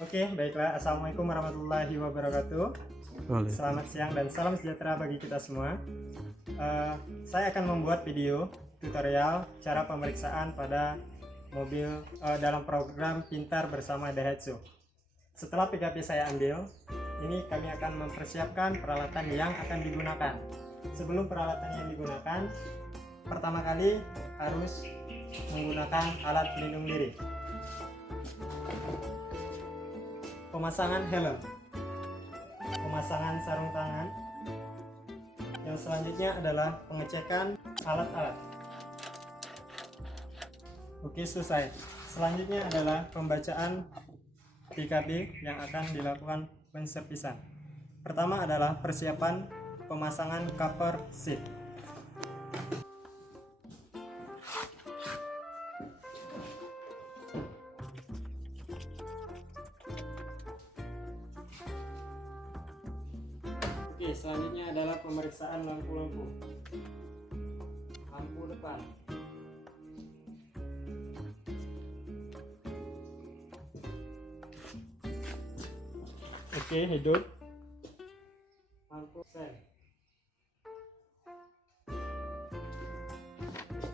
Oke, baiklah. Assalamualaikum warahmatullahi wabarakatuh. Selamat siang dan salam sejahtera bagi kita semua. Saya akan membuat video tutorial cara pemeriksaan pada mobil dalam program Pintar bersama Daihatsu. Setelah PKP saya ambil, ini kami akan mempersiapkan peralatan yang akan digunakan. Sebelum peralatan yang digunakan, pertama kali harus menggunakan alat pelindung diri. Pemasangan helm, pemasangan sarung tangan. Yang selanjutnya adalah pengecekan alat-alat. Oke, selesai. Selanjutnya adalah pembacaan PKB yang akan dilakukan penservisan. Pertama adalah persiapan pemasangan cover seat. Oke, selanjutnya adalah pemeriksaan lampu-lampu. Lampu depan. Oke, hidup. Lampu sen.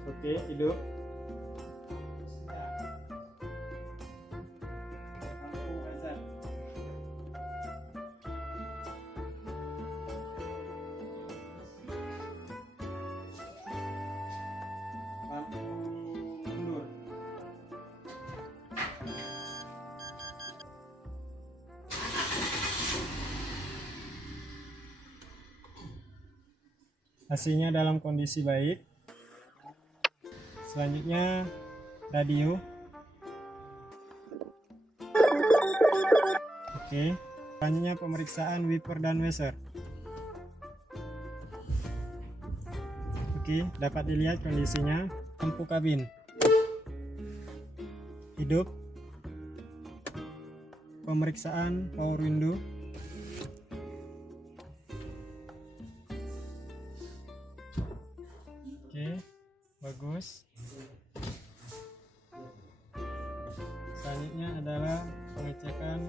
Oke, hidup. Lampu hazard. Lampu mundur. AC-nya dalam kondisi baik. Selanjutnya radio. Oke. Selanjutnya pemeriksaan wiper dan washer. Oke, dapat dilihat kondisinya. Lampu kabin hidup. Pemeriksaan power window. Oke, bagus. Selanjutnya adalah pengecekan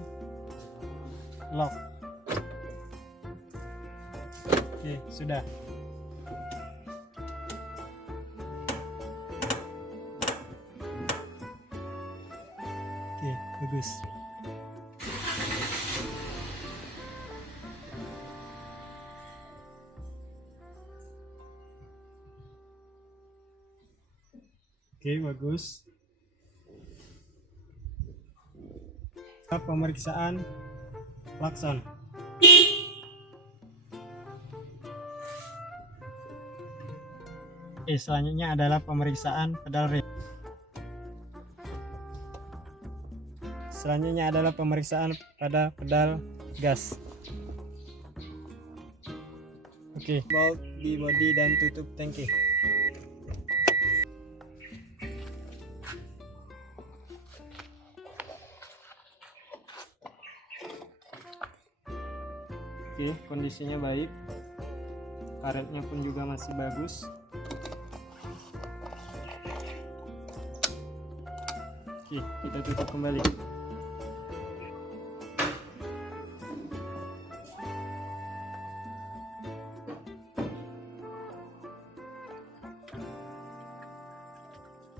lock. Oke, sudah. Oke, bagus. Oke, bagus. Pemeriksaan klakson. Oke, selanjutnya adalah pemeriksaan pedal rem. Selanjutnya adalah pemeriksaan pada pedal gas. Oke, bolt di bodi dan tutup tangki. Oke, kondisinya baik. Karetnya pun juga masih bagus. Oke, kita tutup kembali.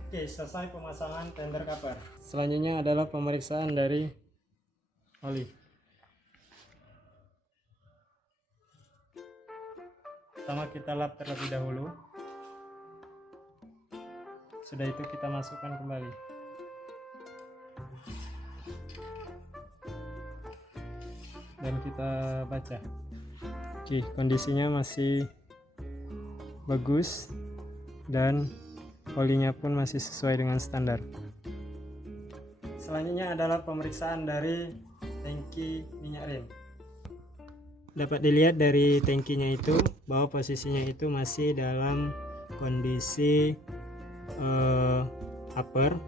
Oke, selesai pemasangan tender cover. Selanjutnya adalah pemeriksaan dari oli. Pertama kita lap terlebih dahulu. Sudah itu kita masukkan kembali. Dan kita baca. Oke, kondisinya masih bagus dan olinya pun masih sesuai dengan standar. Selanjutnya adalah pemeriksaan dari tangki minyak rem. Dapat dilihat dari tangkinya itu bahwa posisinya itu masih dalam kondisi upper,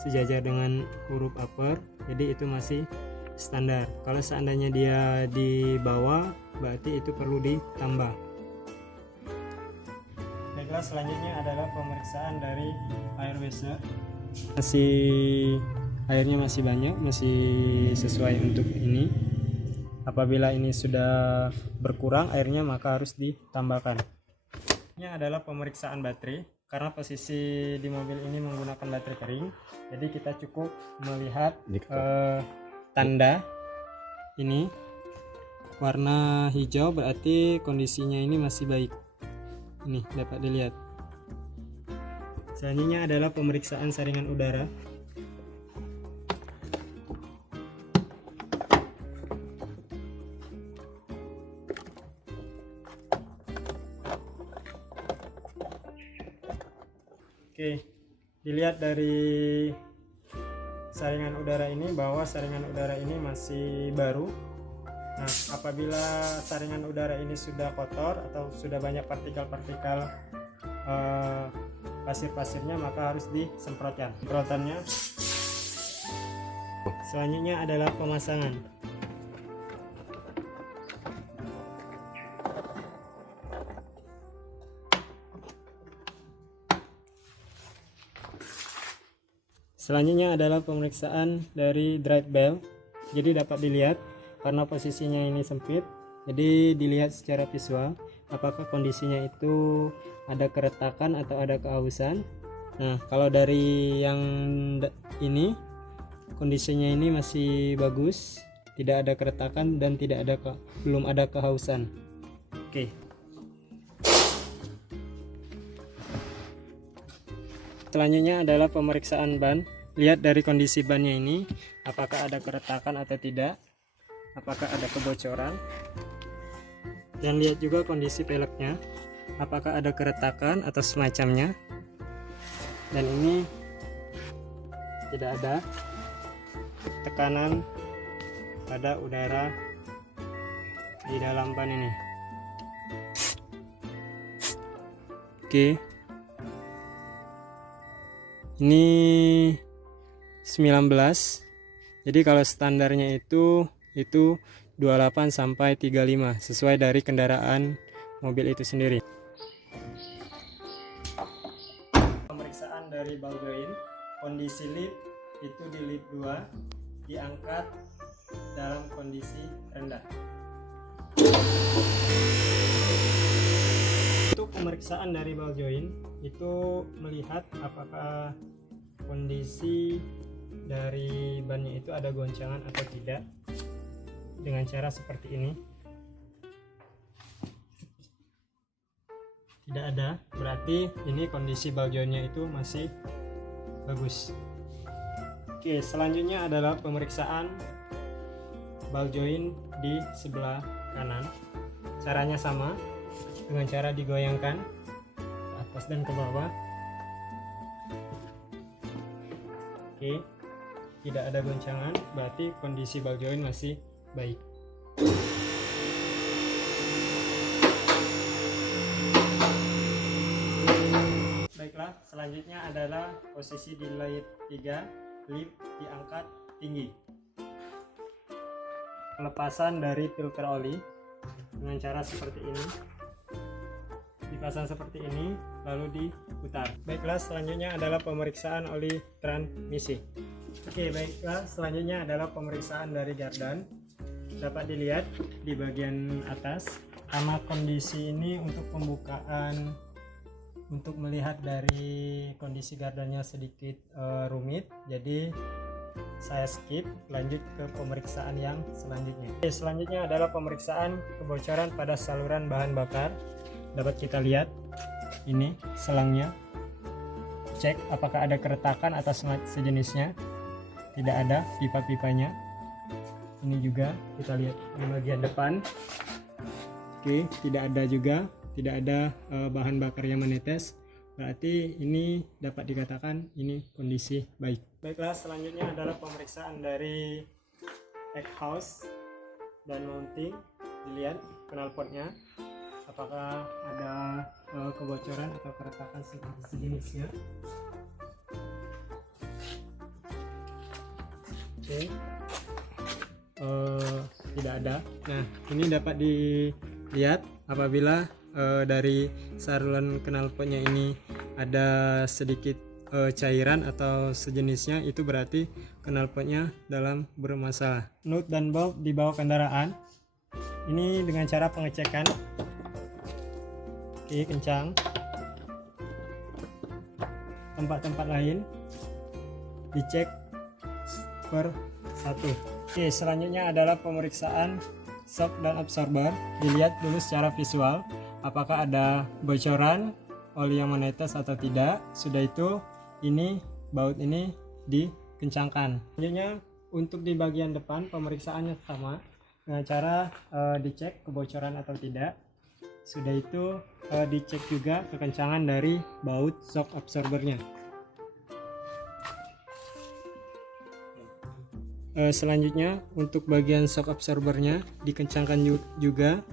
sejajar dengan huruf upper, jadi itu masih standar. Kalau seandainya dia di bawah, berarti itu perlu ditambah. Baiklah, selanjutnya adalah pemeriksaan dari air washer. Masih airnya masih banyak, masih sesuai untuk ini. Apabila ini sudah berkurang airnya, maka harus ditambahkan. Ini adalah pemeriksaan baterai, karena posisi di mobil ini menggunakan baterai kering, jadi kita cukup melihat tanda ini warna hijau, berarti kondisinya ini masih baik. Ini dapat dilihat. Selanjutnya adalah pemeriksaan saringan udara. Oke, dilihat dari saringan udara ini bahwa saringan udara ini masih baru. Nah, apabila saringan udara ini sudah kotor atau sudah banyak partikel-partikel pasir-pasirnya, maka harus disemprotkan. Semprotannya selanjutnya adalah pemasangan. Selanjutnya adalah pemeriksaan dari drive bell. Jadi dapat dilihat karena posisinya ini sempit, jadi dilihat secara visual apakah kondisinya itu ada keretakan atau ada kehausan. Nah, kalau dari yang ini kondisinya ini masih bagus, tidak ada keretakan dan belum ada kehausan. Oke. Selanjutnya adalah pemeriksaan ban. Lihat dari kondisi bannya ini, apakah ada keretakan atau tidak, apakah ada kebocoran. Dan lihat juga kondisi peleknya, apakah ada keretakan atau semacamnya. Dan ini tidak ada tekanan pada udara di dalam ban ini. Oke. Ini 19. Jadi kalau standarnya itu 28 sampai 35 sesuai dari kendaraan mobil itu sendiri. Pemeriksaan dari ball joint, kondisi lip itu di lip 2 diangkat dalam kondisi rendah. Untuk pemeriksaan dari ball joint itu melihat apakah kondisi dari bannya itu ada goncangan atau tidak, dengan cara seperti ini. Tidak ada, berarti ini kondisi ball jointnya itu masih bagus. Oke, selanjutnya adalah pemeriksaan ball joint di sebelah kanan. Caranya sama, dengan cara digoyangkan ke atas dan ke bawah. Oke, tidak ada goncangan, berarti kondisi ball joint masih baik. Baiklah, selanjutnya adalah posisi di lip 3, lip diangkat tinggi. Pelepasan dari filter oli dengan cara seperti ini. Dipasang seperti ini lalu diputar. Baiklah, selanjutnya adalah pemeriksaan oli transmisi. Oke, baiklah, selanjutnya adalah pemeriksaan dari gardan. Dapat dilihat di bagian atas, karena kondisi ini untuk pembukaan, untuk melihat dari kondisi gardannya sedikit rumit, jadi saya skip, lanjut ke pemeriksaan yang selanjutnya. Oke, selanjutnya adalah pemeriksaan kebocoran pada saluran bahan bakar. Dapat kita lihat ini selangnya, cek apakah ada keretakan atau sejenisnya. Tidak ada pipa-pipanya. Ini juga kita lihat di bagian depan. Oke, tidak ada juga, tidak ada bahan bakar yang menetes, berarti ini dapat dikatakan ini kondisi baik. Baiklah, selanjutnya adalah pemeriksaan dari exhaust dan mounting. Dilihat knalpotnya apakah ada kebocoran atau keretakan sejenisnya. Oke. Tidak ada. Nah, ini dapat dilihat apabila dari saluran knalpotnya ini ada sedikit cairan atau sejenisnya, itu berarti knalpotnya dalam bermasalah. Nut dan bolt di bawah kendaraan. Ini dengan cara pengecekan. Oke, kencang. Tempat-tempat lain dicek per satu. Oke, selanjutnya adalah pemeriksaan shock dan absorber. Dilihat dulu secara visual apakah ada bocoran oli yang menetes atau tidak. Sudah itu ini baut ini dikencangkan. Selanjutnya untuk di bagian depan pemeriksaannya sama dengan cara dicek kebocoran atau tidak. Sudah itu dicek juga kekencangan dari baut shock absorbernya. Selanjutnya untuk bagian shock absorbernya dikencangkan juga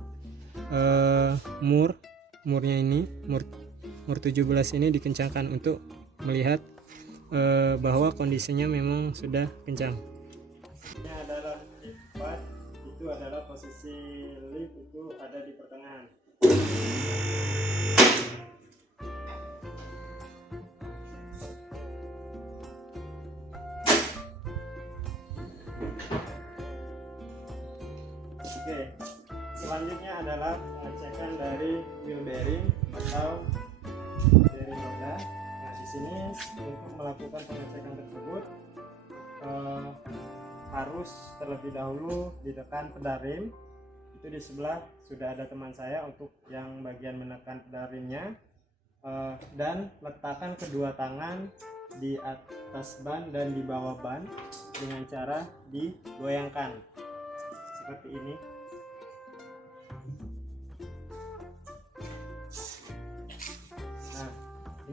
murnya ini, mur 17 ini dikencangkan untuk melihat bahwa kondisinya memang sudah kencang. Ini adalah lift pad, itu adalah posisi lift itu ada di pertengahan. Oke, selanjutnya adalah pengecekan dari wheel bearing atau bearing roda. Nah, di sini untuk melakukan pengecekan tersebut harus terlebih dahulu ditekan pedal rem. Itu di sebelah sudah ada teman saya untuk yang bagian menekan pedal remnya, dan letakkan kedua tangan di atas ban dan di bawah ban dengan cara digoyangkan seperti ini. Nah,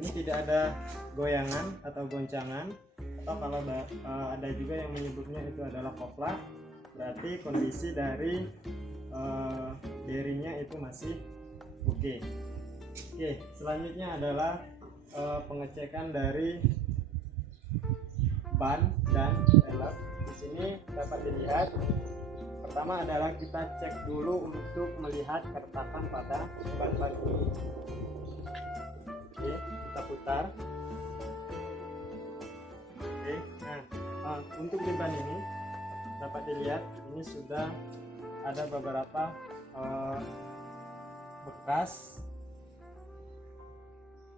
ini tidak ada goyangan atau goncangan, atau kalau ada juga yang menyebutnya itu adalah koplar, berarti kondisi dari bearingnya itu masih oke. Oke, selanjutnya adalah pengecekan dari ban dan velg. Di sini dapat dilihat, pertama adalah kita cek dulu untuk melihat keretakan pada ban-ban ini. Oke, kita putar. Oke, nah untuk di ban ini dapat dilihat ini sudah ada beberapa bekas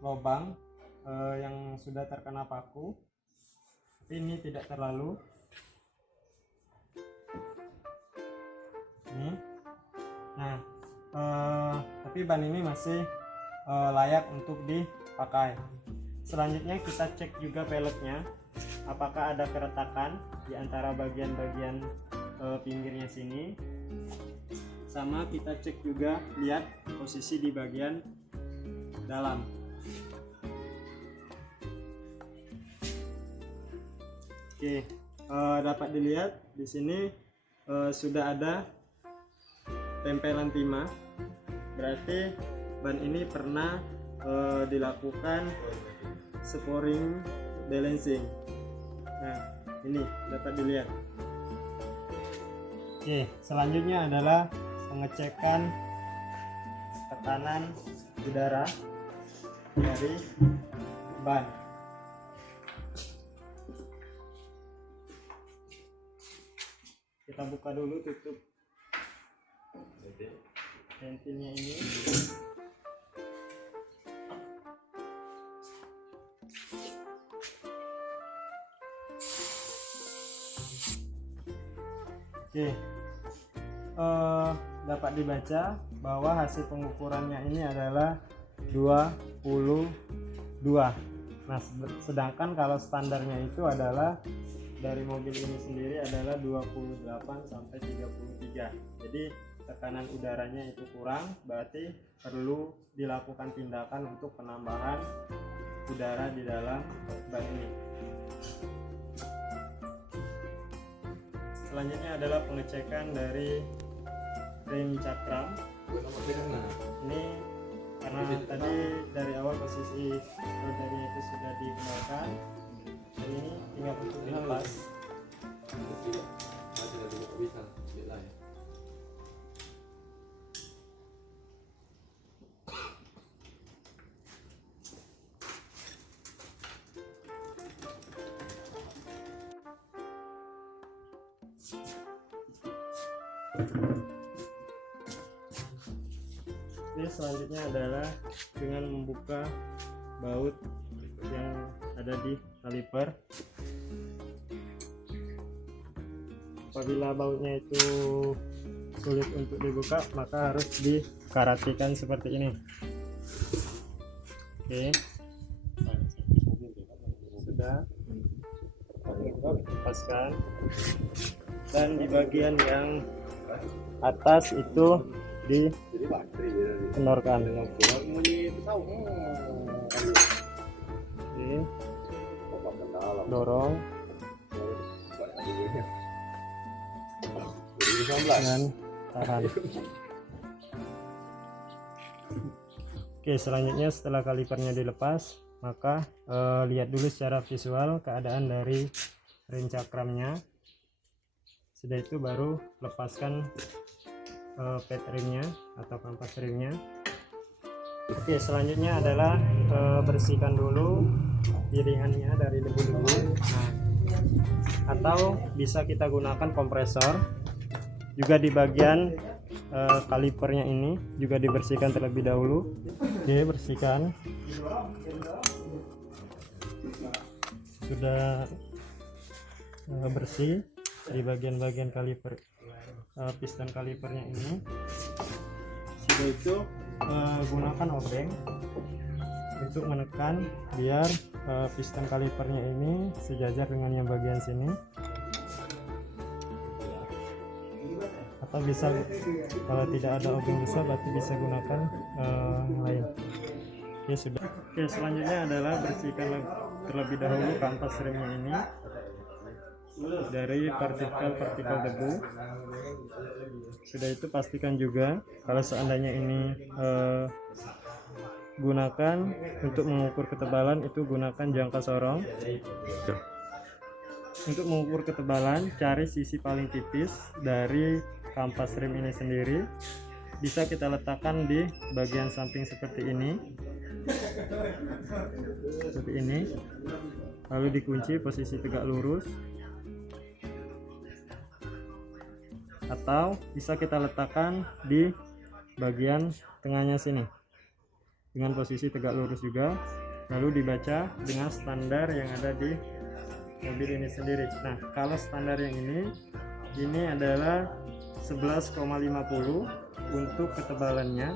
lubang yang sudah terkena paku, tapi ini tidak terlalu. Ini, nah, tapi ban ini masih layak untuk dipakai. Selanjutnya kita cek juga peleknya, apakah ada keretakan di antara bagian-bagian pinggirnya sini. Sama kita cek juga, lihat posisi di bagian dalam. Oke, dapat dilihat di sini sudah ada tempelan timah, berarti ban ini pernah dilakukan sporing balancing. Nah, ini dapat dilihat. Oke, selanjutnya adalah pengecekan tekanan udara dari ban. Kita buka dulu, tutup ventilnya ini. Oke, dapat dibaca bahwa hasil pengukurannya ini adalah 22. Nah, sedangkan kalau standarnya itu adalah dari mobil ini sendiri adalah 28 sampai 33. Jadi tekanan udaranya itu kurang, berarti perlu dilakukan tindakan untuk penambahan udara di dalam ban ini. Selanjutnya adalah pengecekan dari rem cakram. Ini karena tadi dari awal posisi rodanya itu sudah digunakan, dan ini tinggal untuk dilepas. Ini selanjutnya adalah dengan membuka baut yang ada di kaliper. Apabila bautnya itu sulit untuk dibuka, maka harus dikaratikan seperti ini. Oke, sudah lepaskan, dan di bagian yang atas itu dikendorkan. Oke, dorong dan tahan. Oke, selanjutnya setelah kalipernya dilepas, maka lihat dulu secara visual keadaan dari ring cakramnya. Sudah itu baru lepaskan pad rimnya atau kampas rimnya. Oke, selanjutnya adalah bersihkan dulu piringannya dari debu-debu. Nah, atau bisa kita gunakan kompresor. Juga di bagian kalipernya ini juga dibersihkan terlebih dahulu. Oke, bersihkan. Sudah bersih di bagian-bagian kaliper, piston kalipernya ini. Sudah itu gunakan obeng untuk menekan biar piston kalipernya ini sejajar dengan yang bagian sini, atau bisa kalau tidak ada obeng besar berarti bisa gunakan yang lain. Oke, sudah. Oke, selanjutnya adalah bersihkan terlebih dahulu kampas remnya ini dari partikel debu. Sudah itu pastikan juga kalau seandainya ini gunakan untuk mengukur ketebalan, itu gunakan jangka sorong. Untuk mengukur ketebalan, cari sisi paling tipis dari kampas rem ini sendiri. Bisa kita letakkan di bagian samping seperti ini, lalu dikunci posisi tegak lurus, atau bisa kita letakkan di bagian tengahnya sini dengan posisi tegak lurus juga, lalu dibaca dengan standar yang ada di mobil ini sendiri. Nah, kalau standar yang ini adalah 11,50 untuk ketebalannya.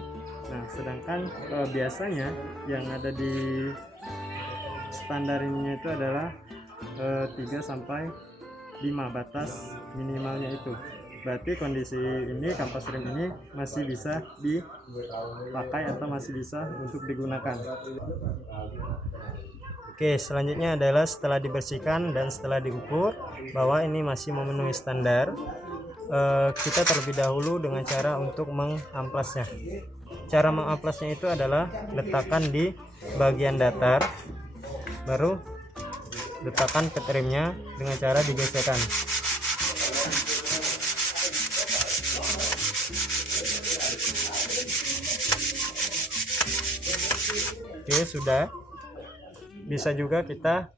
Nah, sedangkan biasanya yang ada di standar ini itu adalah 3 sampai 5 batas minimalnya itu. Berarti kondisi ini kampas rem ini masih bisa dipakai atau masih bisa untuk digunakan. Oke, selanjutnya adalah setelah dibersihkan dan setelah diukur bahwa ini masih memenuhi standar, kita terlebih dahulu dengan cara untuk mengamplasnya. Cara mengamplasnya itu adalah letakkan di bagian datar, baru letakkan pad remnya dengan cara digesekkan. Oke, sudah. Bisa juga kita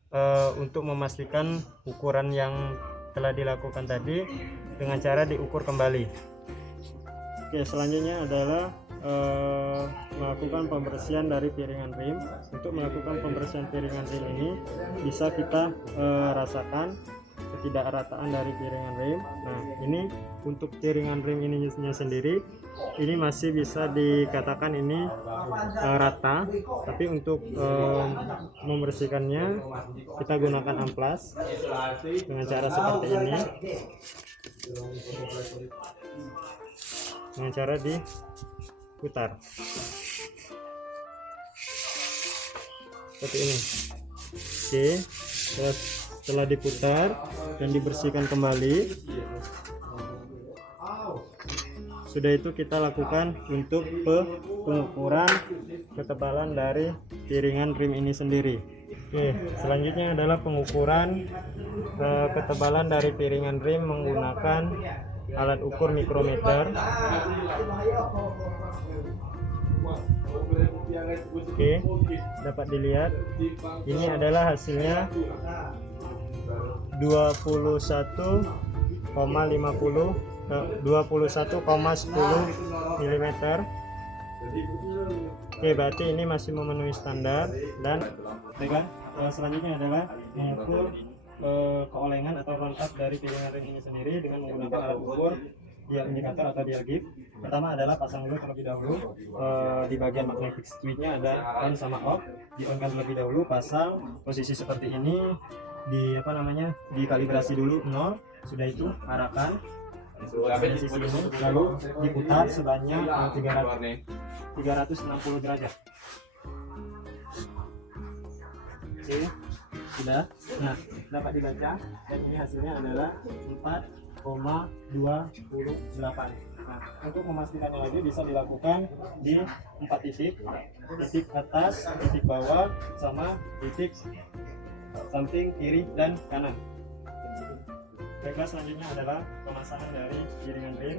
untuk memastikan ukuran yang telah dilakukan tadi dengan cara diukur kembali. Oke, selanjutnya adalah melakukan pembersihan dari piringan rim. Untuk melakukan pembersihan piringan rim ini bisa kita rasakan ketidakrataan dari piringan rim. Nah, ini untuk piringan rim ininya sendiri, ini masih bisa dikatakan ini rata, tapi untuk membersihkannya kita gunakan amplas dengan cara seperti ini, dengan cara diputar seperti ini. Oke, setelah diputar dan dibersihkan kembali, sudah itu kita lakukan untuk pengukuran ketebalan dari piringan rim ini sendiri. Oke, selanjutnya adalah pengukuran ketebalan dari piringan rim menggunakan alat ukur mikrometer. Oke, dapat dilihat ini adalah hasilnya 21,5 mm. Oke, berarti ini masih memenuhi standar. Dan selanjutnya adalah mengukur keolengan atau kontak dari piringan ring ini sendiri dengan menggunakan alat ukur dial indikator atau dial gauge. Pertama adalah pasang dulu terlebih dahulu di bagian magnetic switch-nya ada on sama off. Di on kan terlebih dahulu, pasang posisi seperti ini, dikalibrasi dulu 0. Sudah itu arahkan dari sisi ini, lalu diputar sebanyak 360 derajat. Oke, sudah. Nah, dapat dibaca dan ini hasilnya adalah 4,28. Nah, untuk memastikannya lagi bisa dilakukan di 4 titik atas, titik bawah, sama titik samping kiri dan kanan. Baiklah, selanjutnya adalah pemasangan dari piringan ring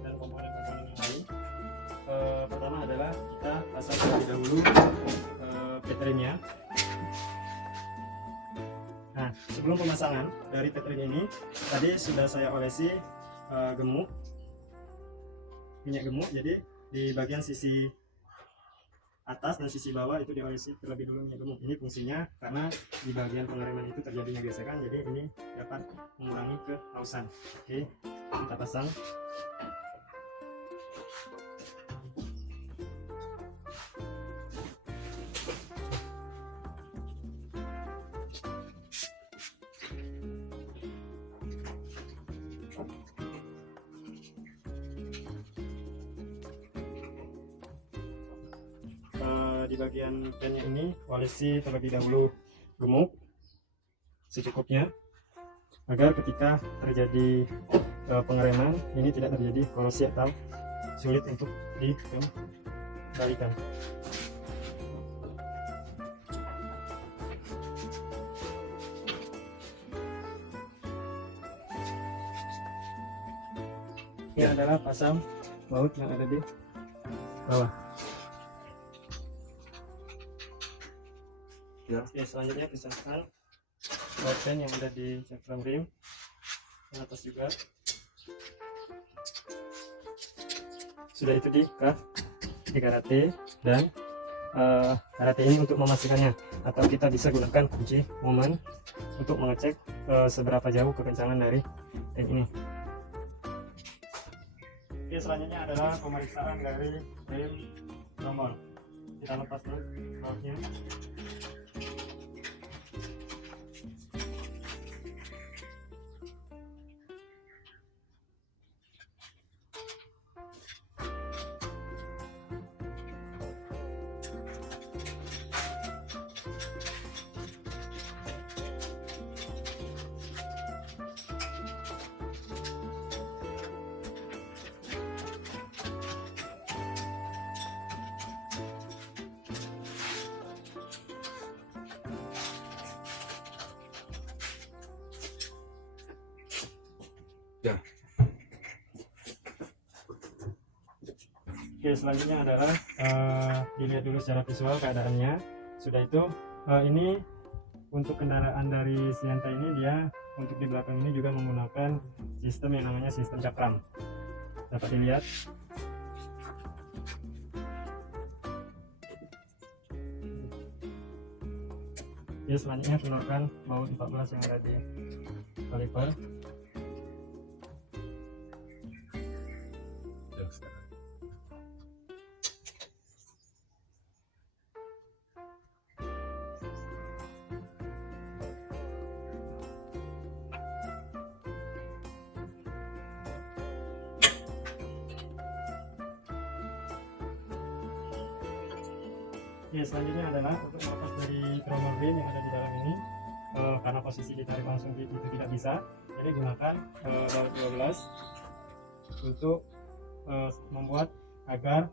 dan komponen-komponen yang lain. Pertama adalah kita pasang terlebih dahulu petringnya. Nah, sebelum pemasangan dari petring ini, tadi sudah saya olesi minyak gemuk. Jadi di bagian sisi atas dan sisi bawah itu diolesi terlebih dulu minyak gemuk. Ini fungsinya karena di bagian pengereman itu terjadinya gesekan, jadi ini dapat mengurangi kehausan. Oke, kita pasang. Di bagian pennya ini olesi terlebih dahulu gemuk secukupnya agar ketika terjadi pengereman ini tidak terjadi korosi atau sulit untuk dikembalikan. Ini adalah pasang baut yang ada di bawah. Oke, selanjutnya pisahkan baut pen yang ada di cakram rim yang atas juga. Sudah itu di karate, dan karate ini untuk memastikannya, atau kita bisa gunakan kunci momen untuk mengecek seberapa jauh kekencangan dari pen ini. Oke, selanjutnya adalah pemeriksaan dari rim trombon. Kita lepas dulu bautnya. Ya. Oke, selanjutnya adalah dilihat dulu secara visual keadaannya. Sudah itu ini untuk kendaraan dari Sienta ini, dia untuk di belakang ini juga menggunakan sistem yang namanya sistem cakram. Dapat dilihat. Ya, selanjutnya keluarkan baut 14 yang ada di kaliper. Ya, selanjutnya adalah untuk melepas dari trommel rim yang ada di dalam ini, karena posisi ditarik langsung itu tidak bisa, jadi gunakan baut 12 untuk membuat agar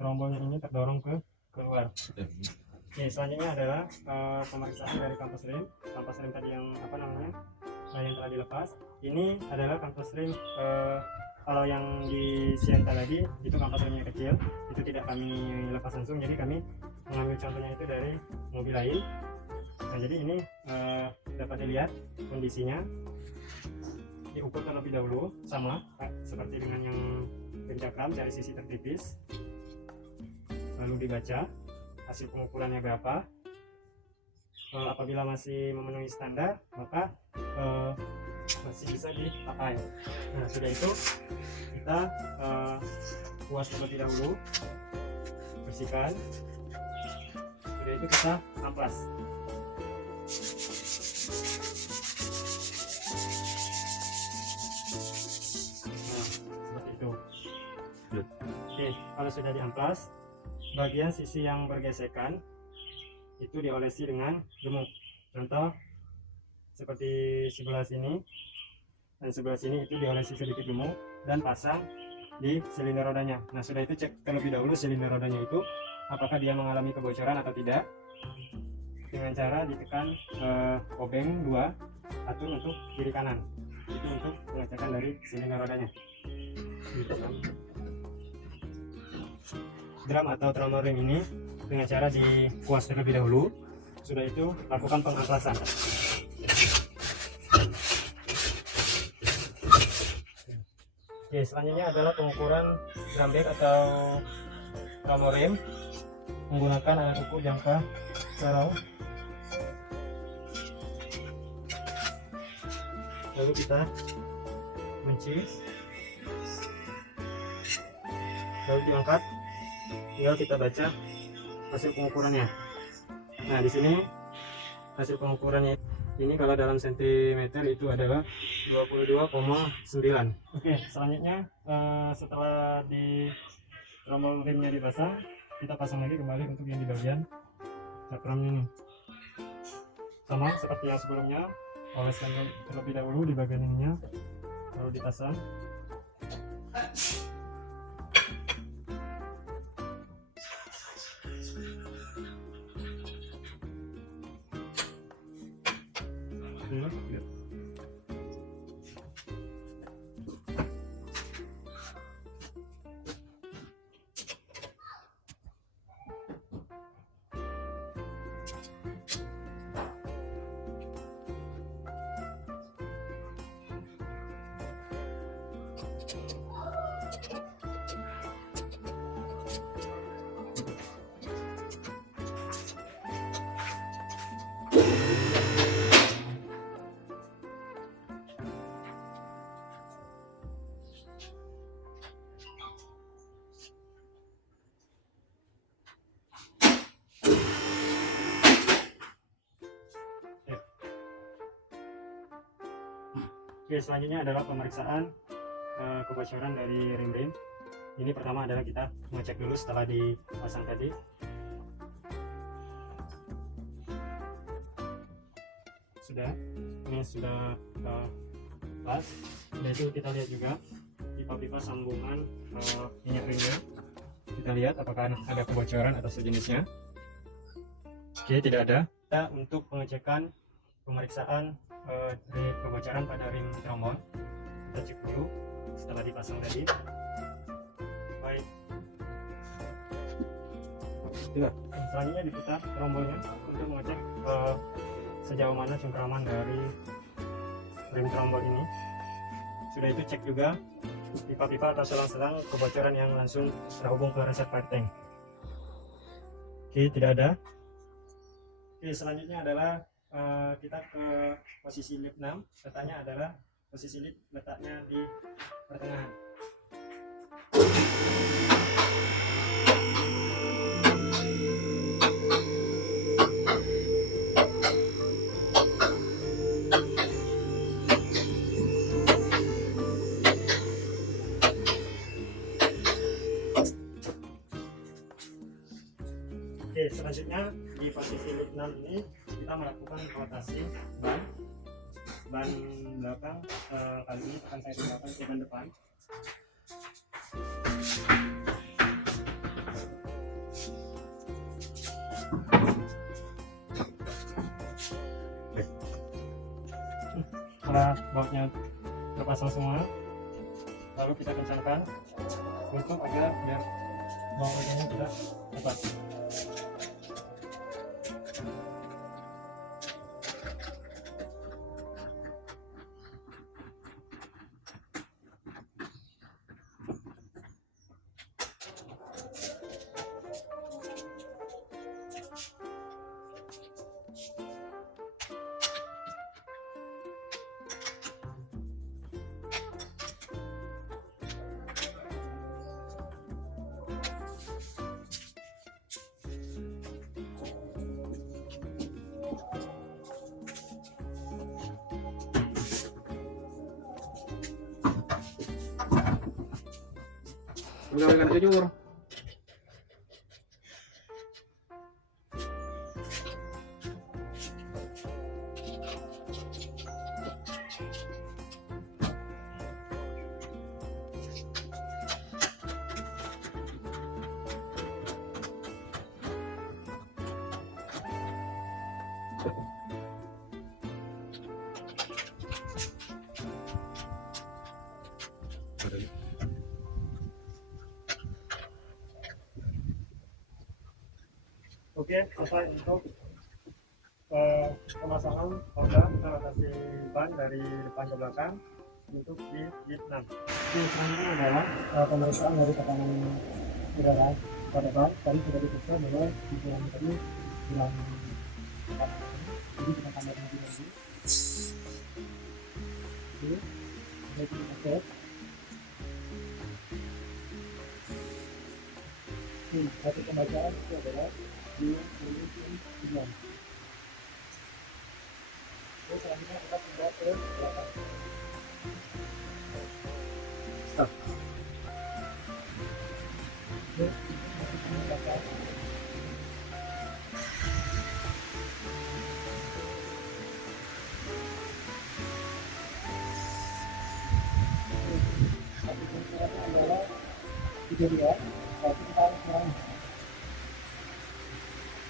trombolnya ini terdorong keluar. Oke, selanjutnya adalah pemeriksaan dari kampas rim tadi yang yang telah dilepas. Ini adalah kampas rim, kalau yang di Sienta tadi itu kampas rimnya kecil, itu tidak kami lepas langsung, jadi kami mengambil contohnya itu dari mobil lain. Nah, jadi ini dapat dilihat kondisinya. diukur terlebih dahulu, sama seperti dengan yang pencakram dari sisi tertipis, lalu dibaca hasil pengukurannya berapa. Apabila masih memenuhi standar, maka masih bisa dipakai. Nah, sudah itu kita kuas terlebih dahulu, bersihkan. Sudah itu kita amplas. Nah, seperti itu. Oke, kalau sudah diamplas, bagian sisi yang bergesekan itu diolesi dengan gemuk. Contoh seperti sebelah sini dan sebelah sini itu diolesi sedikit gemuk dan pasang di silinder rodanya. Nah, sudah itu cek terlebih dahulu silinder rodanya itu apakah dia mengalami kebocoran atau tidak, dengan cara ditekan obeng 2 atur untuk kiri kanan. Itu untuk pengecekan dari silinder rodanya. Drum atau tromol ring ini dengan cara dikuas terlebih dahulu. Sudah itu lakukan pengamplasan. Oke, selanjutnya adalah pengukuran drum brake atau tromol rim menggunakan alat ukur jangka sarau. Lalu kita kunci, lalu diangkat, tinggal kita baca hasil pengukurannya. Nah, di sini hasil pengukurannya ini kalau dalam sentimeter itu adalah 22,9. Oke, selanjutnya setelah di trommel rimnya dipasang, kita pasang lagi kembali untuk yang di bagian cakramnya ini. Sama seperti yang sebelumnya, oleskan terlebih dahulu di bagian ininya, lalu dipasang. Oke, selanjutnya adalah pemeriksaan kebocoran dari rim-rim. Ini pertama adalah kita mengecek dulu setelah dipasang tadi. Sudah, ini sudah pas. Sudah itu kita lihat juga pipa-pipa sambungan minyak rimnya. Kita lihat apakah ada kebocoran atau sejenisnya. Oke, tidak ada. Kita untuk pengecekan pemeriksaan kebocoran pada rim trombon, kita cek dulu setelah dipasang tadi. Baik. Selanjutnya diputar trombolnya untuk mengecek sejauh mana cengkraman dari rim trombon ini. Sudah itu cek juga pipa-pipa atau selang-selang kebocoran yang langsung terhubung ke reservoir tank. Oke, tidak ada. Oke, selanjutnya adalah kita ke posisi lip 6. Letaknya adalah posisi lip letaknya di pertengahan. Oke, selanjutnya di posisi lip 6 ini kita melakukan rotasi ban belakang. Kali ini akan saya gunakan ke ban depan. Setelah bautnya terpasang semua, lalu kita kencangkan untuk agar biar bautnya tidak lepas. Mengalihkan jujur. Oke, selesai untuk pemasangan Honda. Kita kasih ban dari depan ke belakang untuk di gate 6. Selanjutnya adalah pemeriksaan dari tekanan udara pada ban. Tadi sudah diperiksa bahwa ukuran tadi kurang 4, jadi kita tambah lagi. Oke, kita cek. Satu pembacaan itu adalah 2,9. Terus selanjutnya kita pindah ke belakang. Stop. Terus masuk ke belakang. Satu ukurannya adalah 32. Tapi kita harus kurangi.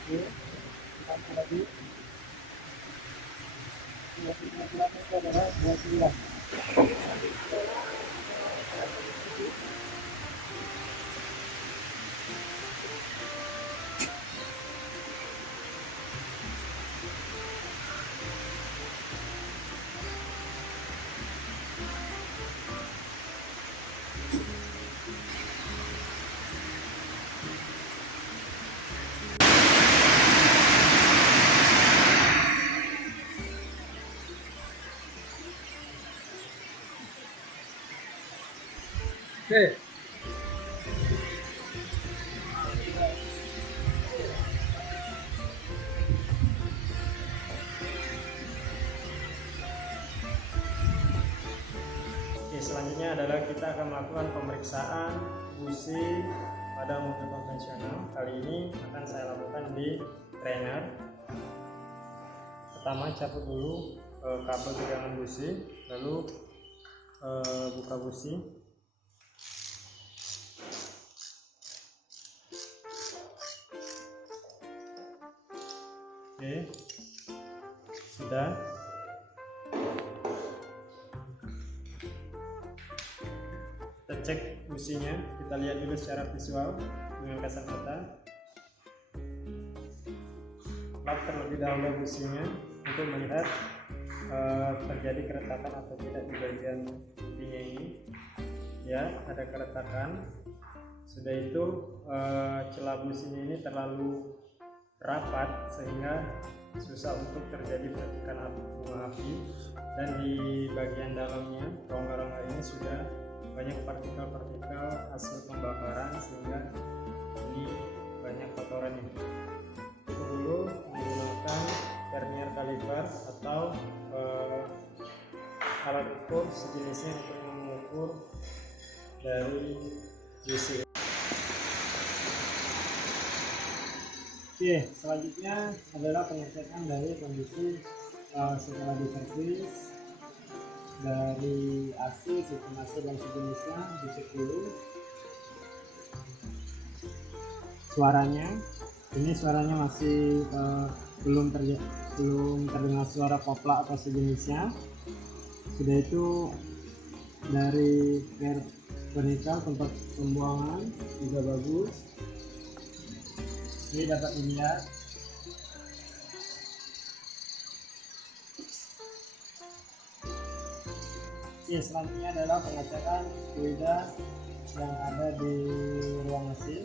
Oke, kita ambil lagi. Ukurannya itu adalah 29. Oke. Oke, selanjutnya adalah kita akan melakukan pemeriksaan busi pada mobil konvensional. Kali ini akan saya lakukan di trainer. Pertama, cabut dulu kabel tegangan busi, lalu buka busi. Oke, sudah. Kita cek businya, kita lihat dulu secara visual dengan kasat mata. Lap terlebih dahulu businya untuk melihat terjadi keretakan atau tidak di bagian pipinya ini. Ya, ada keretakan. Sudah itu celah businya ini terlalu rapat sehingga susah untuk terjadi percikan api, dan di bagian dalamnya rongga-rongga ini sudah banyak partikel-partikel hasil pembakaran sehingga ini banyak kotorannya. Itu dulu menggunakan vernier caliper atau alat ukur sejenisnya untuk mengukur dari busi. Oke, selanjutnya adalah pengecekan dari kondisi setelah diservis dari AC, sistem AC dan sejenisnya. Dicek dulu suaranya. Ini suaranya masih belum terdengar suara kopla atau sejenisnya. Sudah itu dari air furniture, tempat pembuangan juga bagus. Ini dapat dilihat. Oke, selanjutnya adalah pengecekan fluida yang ada di ruang mesin.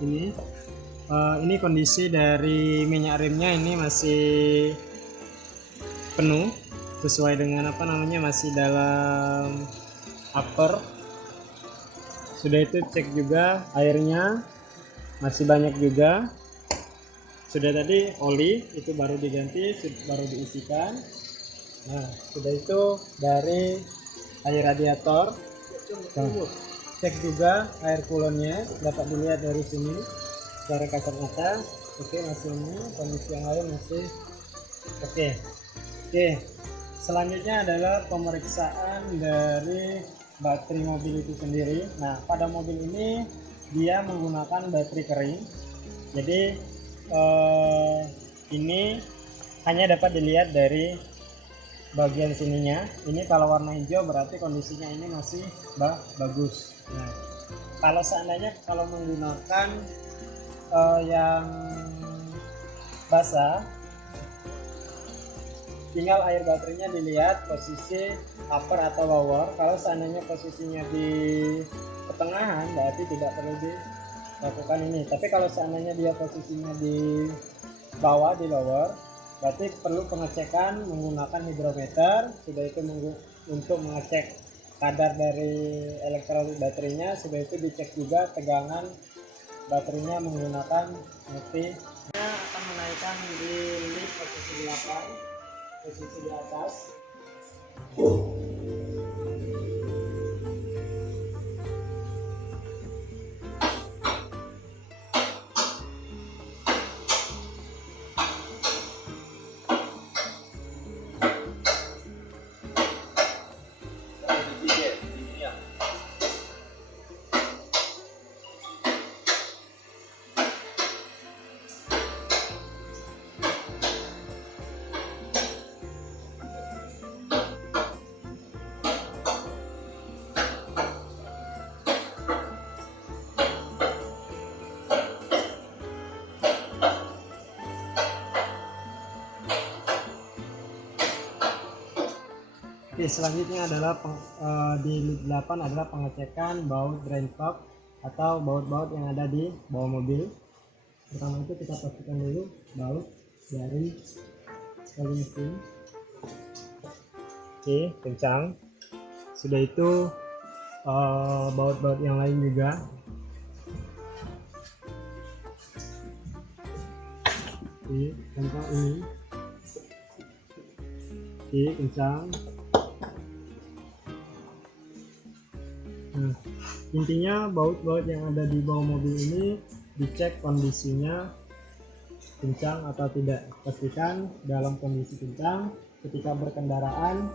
Ini kondisi dari minyak remnya ini masih penuh sesuai dengan masih dalam upper. Sudah itu cek juga airnya masih banyak juga. Sudah tadi oli itu baru diganti, baru diisikan. Nah, sudah itu dari air radiator. Nah, cek juga air coolnya, dapat dilihat dari sini secara kasat mata. Oke, masih ini, kondisi yang lain masih oke. Selanjutnya adalah pemeriksaan dari baterai mobil itu sendiri. Nah, pada mobil ini dia menggunakan baterai kering, jadi ini hanya dapat dilihat dari bagian sininya. Ini kalau warna hijau berarti kondisinya ini masih bagus. Nah, kalau seandainya kalau menggunakan yang basah, tinggal air baterainya dilihat posisi upper atau lower. Kalau seandainya posisinya di pertengahan berarti tidak perlu dilakukan ini, tapi kalau seandainya dia posisinya di bawah, di lower, berarti perlu pengecekan menggunakan hidrometer. Sudah itu untuk mengecek kadar dari elektrolit baterainya. Sudah itu dicek juga tegangan baterainya menggunakan multi. Akan menaikkan di lid posisi 8, posisi di atas. Oke, selanjutnya adalah di loop 8 adalah pengecekan baut drain plug atau baut-baut yang ada di bawah mobil. Pertama itu kita pastikan dulu baut dari oli mesin. Oke, kencang. Sudah itu baut-baut yang lain juga. Oke, contoh ini. Oke, kencang. Nah, intinya baut-baut yang ada di bawah mobil ini dicek kondisinya kencang atau tidak. Pastikan dalam kondisi kencang, ketika berkendaraan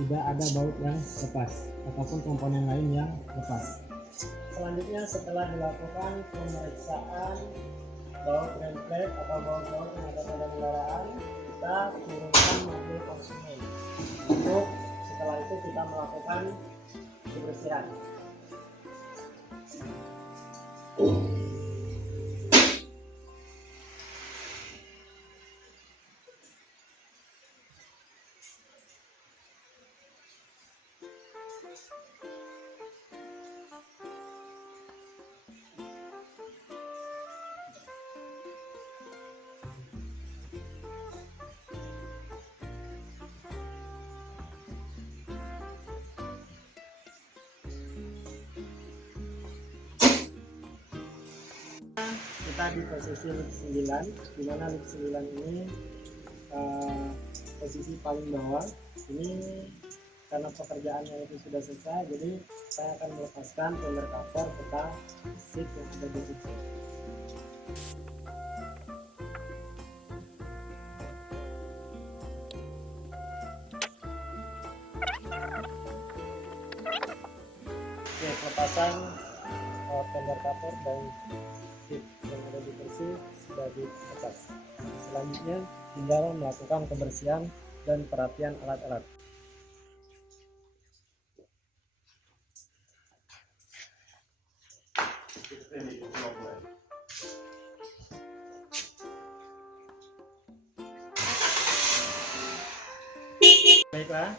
tidak ada baut yang lepas ataupun komponen lain yang lepas. Selanjutnya, setelah dilakukan pemeriksaan baut drain plug atau baut-baut yang ada pada kendaraan, kita turunkan mobil konsumen. Untuk setelah itu kita melakukan kebersihan. Kita di posisi lid 9, di mana lid 9 ini posisi paling bawah. Ini karena pekerjaannya itu sudah selesai, jadi saya akan melepaskan fender cover serta seat yang ada di situ. Oke, pelepasan fender cover dan seat yang ada di kursi sudah dilepas. Selanjutnya tinggal melakukan kebersihan dan perapian alat-alat. Baiklah,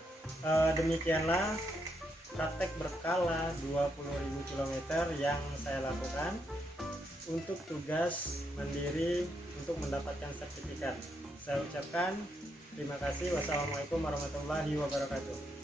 demikianlah praktek berkala 20.000 km yang saya lakukan untuk tugas mandiri untuk mendapatkan sertifikat. Saya ucapkan terima kasih. Wassalamualaikum warahmatullahi wabarakatuh.